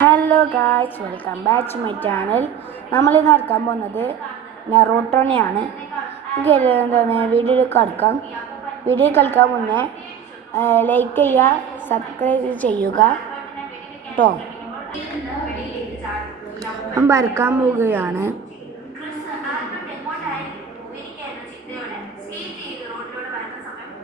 Hello guys, welcome back to my channel. നമ്മളിന്ന് നടക്കാൻ പോകുന്നത് നറൂട്ടോനെയാണ്. വീഡിയോ കളിക്കാൻ മുന്നേ ലൈക്ക് ചെയ്യുക, സബ്സ്ക്രൈബ് ചെയ്യുക കേട്ടോ. വരക്കാൻ പോവുകയാണ്.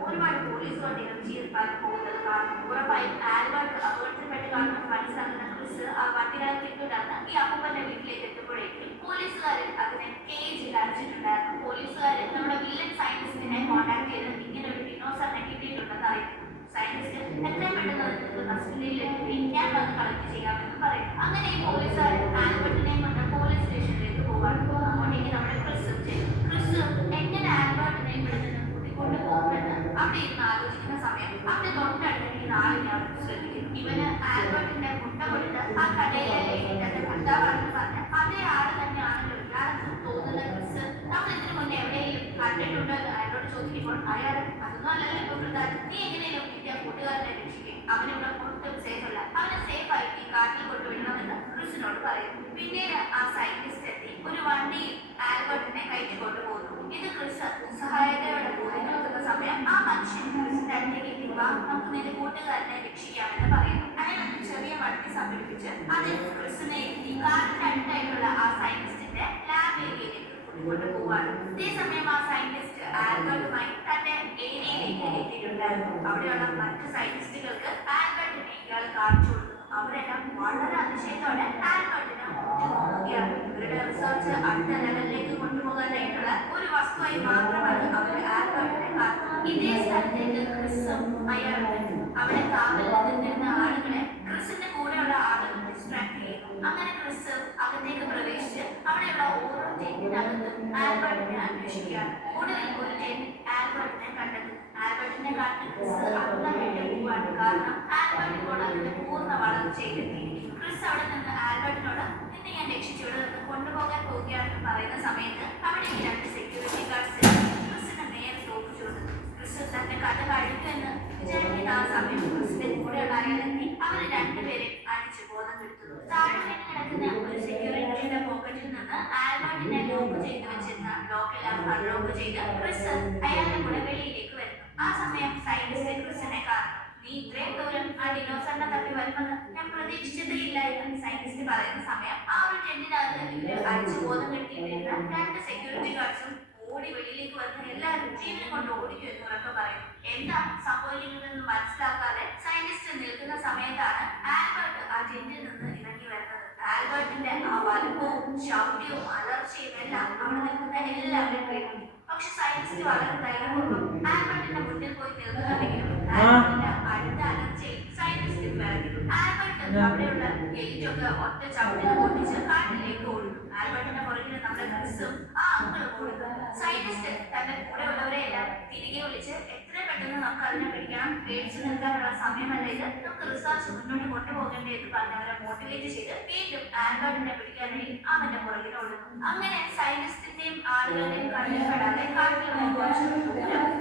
ഒരുപാട് പോലീസ് വണ്ടികൾ ചീർപ്പാക്കി പോകുന്നത് കാണും. ഉറപ്പായും ആൽബർട്ട് അപകടത്തിൽപ്പെട്ട് കാണുമെന്ന് മനസ്സിലാക്കുന്ന ക്രിസ് ആ വണ്ടികളെ തുടർന്ന് ഈ അപ്പൂപ്പന്റെ വീട്ടിലേക്ക് എത്തുമ്പോഴേക്കും പോലീസുകാരൻ അതിനെ കേജിൽ അടച്ചിട്ടുണ്ടായിരുന്നു. പോലീസുകാരൻ നമ്മുടെ വില്ലൻ സയന്റിസ്റ്റിനെ കോൺടാക്ട് ചെയ്ത് ഇങ്ങനെ ഒരു ഡിനോസറിനെ കിട്ടിയിട്ടുണ്ടെന്ന് അറിയിക്കുന്നു. സയന്റിസ്റ്റ് എത്രയും പെട്ടെന്ന് നിങ്ങൾക്ക് കസ്റ്റഡിയിലെത്തി ഞാൻ വന്ന് കളക്ട് ചെയ്യാമെന്ന് പറയും. അങ്ങനെ ഈ പോലീസുകാരൻ ആൽബർട്ടിനെ കൊണ്ട് പോലീസ് സ്റ്റേഷനിലേക്ക് പോകാൻ അങ്ങോട്ടേക്ക് നമ്മുടെ ക്രിസും ചെയ്യും. ക്രിസ് എങ്ങനെ ആൽബർട്ടിനെ ഇവിടെ നിന്ന് കൂട്ടിക്കൊണ്ട് പോകുമെന്ന് അവിടെ ഇരുന്ന് ആലോചിക്കുന്ന സമയം അവിടെ തൊട്ടടുത്ത് ആളിനെ അവർ ശ്രദ്ധിക്കുന്നു. ഇവന് ആൽബർട്ടിന്റെ മുട്ട കൊടുത്ത് ആ കടയിലെ തന്റെ ഭർത്താവാണെന്ന് പറഞ്ഞ് അതേ ആള് തന്നെയാണല്ലോ ഇയാളെന്ന് തോന്നുന്ന ക്രിസ് നമ്മൾ ഇതിനു മുന്നേ എവിടെയെങ്കിലും കണ്ടിട്ടുണ്ടോ എന്ന് അയാളോട് ചോദിക്കുമ്പോൾ അയാൾ അതൊന്നും അല്ലല്ലോ ഇപ്പൊ പ്രധാനം, നീ എങ്ങനെയും നിന്റെ കൂട്ടുകാരനെ രക്ഷിക്കും, അവനിവിടെ ഒട്ടും സേഫ് അല്ല, അവനെ സേഫ് ആയി ഈ കാട്ടിൽ കൊണ്ടുവിടണമെന്ന് ക്രിസിനോട് പറയുന്നു. പിന്നീട് ആ സയന്റിസ്റ്റ് എത്തി ഒരു വണ്ടിയിൽ ആൽബർട്ടിനെ കയറ്റി കൊണ്ടുപോകുന്നു. ഇത് ക്രിസ് സഹായതയോടെ പോയി നോക്കുന്ന സമയം ആ മനുഷ്യൻ ക്രിസിന്റെ അടുത്തേക്ക് എത്തിക്കുക നമുക്ക് നിന്റെ കൂട്ടുകാരനെ രക്ഷിക്കാമെന്ന് പറയുന്നു. അയാൾ ഒരു ചെറിയ വണ്ടി സംഘടിപ്പിച്ച് അതിൽ ക്രിസിനെ എത്തി കാറിന്റെ അടുത്തായിട്ടുള്ള ആ സയന്റിസ്റ്റിന്റെ ലാബ് ഏരിയയിലേക്ക് കൊണ്ടുപോവാണ്. അതേസമയം ആ സയന്റിസ്റ്റ് ആൽബർട്ടുമായി തന്റെ ഏരിയയിലേക്ക് എത്തിയിട്ടുണ്ടായിരുന്നു. അവിടെയുള്ള മറ്റ് സയന്റിസ്റ്റുകൾക്ക് ആൽബർട്ടിനെ ഇയാൾ കാണിച്ചു കൊടുക്കുന്നു. അവരെല്ലാം വളരെ അതിശയത്തോടെ ആൽബർട്ടിനെ നോക്കുകയാണ്. ഇവരുടെ റിസർച്ച് അടുത്ത ലെവലിലേക്ക് കൊണ്ടുപോകാനായിട്ടുള്ള ഒരു വസ്തുവായി മാത്രമാണ് അവർ ആൽബർട്ടിനെ കാണുന്നത്. ഇതേ സ്ഥലത്തേക്ക് ക്രിസും അയാളും അവിടെ കാവലിൽ നിന്നിരുന്ന ആളുകളെ ക്രിസിന്റെ കൂടെയുള്ള ആളുകൾ ഡിസ്ട്രാക്ട് ചെയ്യുന്നു. അങ്ങനെ ക്രിസ് അകത്തേക്ക് പ്രവേശിച്ച് അവിടെയുള്ള ഓരോ ടെന്റിനകത്തും ആൽബർട്ടിനെ അന്വേഷിക്കുകയാണ്. ഒടുവിൽ ഒരു ടെന്റിൽ ആൽബർട്ടിനെ കണ്ടെത്തുന്നു. ആൽബർട്ടിനെ കാണുന്ന ക്രിസ് അന്തം വിട്ട് പോവാണ്. കാരണം ആൽബർട്ട് ഇപ്പോൾ അതിന്റെ പൂർണ്ണ വളർച്ചയിലെത്തിയിരിക്കുന്നു. ക്രിസ് അവിടെ നിന്ന് ആൽബർട്ടിനോട് നിന്നെ ഞാൻ രക്ഷിച്ചോട് നിന്ന് കൊണ്ടുപോകാൻ പോവുകയാണെന്ന് പറയുന്ന സമയത്ത് അവിടെ രണ്ട് സെക്യൂരിറ്റി ഗാർഡ്സ് ക്രിസിന്റെ നേരെ തോപ്പിച്ചു കൊടുക്കുന്നു. ക്രിസ് തന്റെ കഥ കഴിക്കുമെന്ന് വിചാരിക്കുന്ന ആ സമയം ക്രിസിന്റെ കൂടെയുള്ള അയാളെത്തി അവര് രണ്ടുപേരെ അടിച്ച് ബോധം കെടുത്തുന്നു. താഴെ കിടക്കുന്ന ഒരു സെക്യൂരിറ്റിയുടെ പോക്കറ്റിൽ നിന്ന് ആൽബർട്ടിനെ ലോക്ക് ചെയ്ത് വെച്ചിരുന്ന ലോക്കെല്ലാം അൺലോക്ക് ചെയ്ത് ക്രിസ് അയാളുടെ കൂടെ വെളിയിലേക്ക് വരുന്നു. ആ സമയം സയന്റിസ്റ്റ് ക്രിസിനെ കാണുന്നു. നീ ഇത്രയും ദൂരം ആ ഡിനോസറിനെ തപ്പി വരുമെന്ന് ഞാൻ പ്രതീക്ഷിച്ചതേ ഇല്ല എന്ന് സയന്റിസ്റ്റ് പറയുന്ന സമയം ആ ഒരു ടെന്റിനകത്ത് ഇവര് അടിച്ചു ബോധം കെട്ടിയിട്ടിരുന്ന രണ്ട് സെക്യൂരിറ്റി ഗാർഡ്സും ഓടി വെളിയിലേക്ക് വന്ന് എല്ലാവരും ജീവനെ കൊണ്ട് ഓടിക്കും എന്ന് ഉറപ്പ് പറയും. എന്താ സംഭവിക്കുന്നതെന്ന് മനസ്സിലാക്കാതെ സയന്റിസ്റ്റ് നിൽക്കുന്ന സമയത്താണ് ആൽബർട്ട് ആ ടെന്റിൽ നിന്ന് ഇറങ്ങി വരുന്നത്. ആൽബർട്ടിന്റെ ആ വലുപ്പവും ശൗര്യവും അലർച്ചയും എല്ലാം അവിടെ നിൽക്കുന്ന എല്ലാവരും കേൾക്കുന്നു. പക്ഷെ സയന്റിസ്റ്റ് വളരെ ധൈര്യപൂർവ്വം ആൽബർട്ടിന്റെ മുന്നിൽ പോയി നിൽക്കുന്നുണ്ടെങ്കിലും ആൽബർട്ടിന്റെ അടുത്ത അലർച്ചയിൽ സയന്റിസ്റ്റ് വിറയ്ക്കുന്നു. ആൽബർട്ട് അവിടെയുള്ള ഗേറ്റൊക്കെ ഒറ്റ ചവിട്ടിൽ പൊട്ടിച്ച് കാട്ടിലേക്ക് ഓടുന്നു. ആൽബർട്ടിന്റെ പുറകിൽ നമ്മുടെ ക്രിസും ആ അങ്കിളും ഓടുന്നു. സയന്റിസ്റ്റ് തന്റെ കൂടെ ഉള്ളവരെ എല്ലാം തിരികെ വിളിച്ച് എത്രയും പെട്ടെന്ന് നമുക്ക് അതിനെ പിടിക്കണം, പേടിച്ചു നിൽക്കാനുള്ള സമയമല്ല ഇത്, നമുക്ക് റിസർച്ച് മുന്നോട്ട് കൊണ്ടുപോകേണ്ടേ എന്ന് പറഞ്ഞവരെ മോട്ടിവേറ്റ് ചെയ്ത് വീണ്ടും ആൽബർട്ടിനെ പിടിക്കാനായി അവന്റെ പുറകിൽ ഓടുന്നു. അങ്ങനെ സയന്റിസ്റ്റിന്റെയും ആളുകളുടെയും കണ്ണിൽപ്പെടാതെ കാട്ടിൽ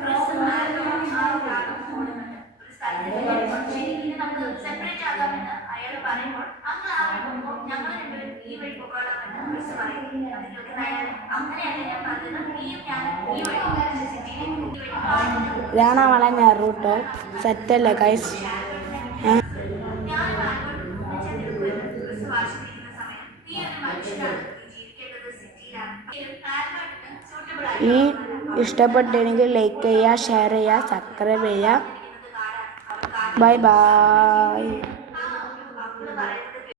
ക്രിസും ആൽബർട്ടും ആ ഭാഗം ഓടുന്നുണ്ട്. ഒരു സ്ഥലത്ത് ശരിക്കും നമുക്ക് സെപ്പറേറ്റ് ആകാമെന്ന് അയാൾ പറയുമ്പോൾ അന്ന് അവർ പോകുമ്പോൾ ഞങ്ങൾ രണ്ടുപേരും ഈ വഴി പോകാമെന്ന് ക്രിസ് പറയുന്നു. അങ്ങനെയല്ല ഞാൻ പറഞ്ഞത്, നീയും ഞാനും ഈ വഴി ഇതാണ് അവളെ നറൂട്ടോ. സെറ്റല്ലേ ഗൈസ്? ഈ ഇഷ്ടപ്പെട്ടെങ്കിൽ ലൈക്ക് ചെയ്യുക, ഷെയർ ചെയ്യുക, സബ്സ്ക്രൈബ് ചെയ്യുക. Bye bye.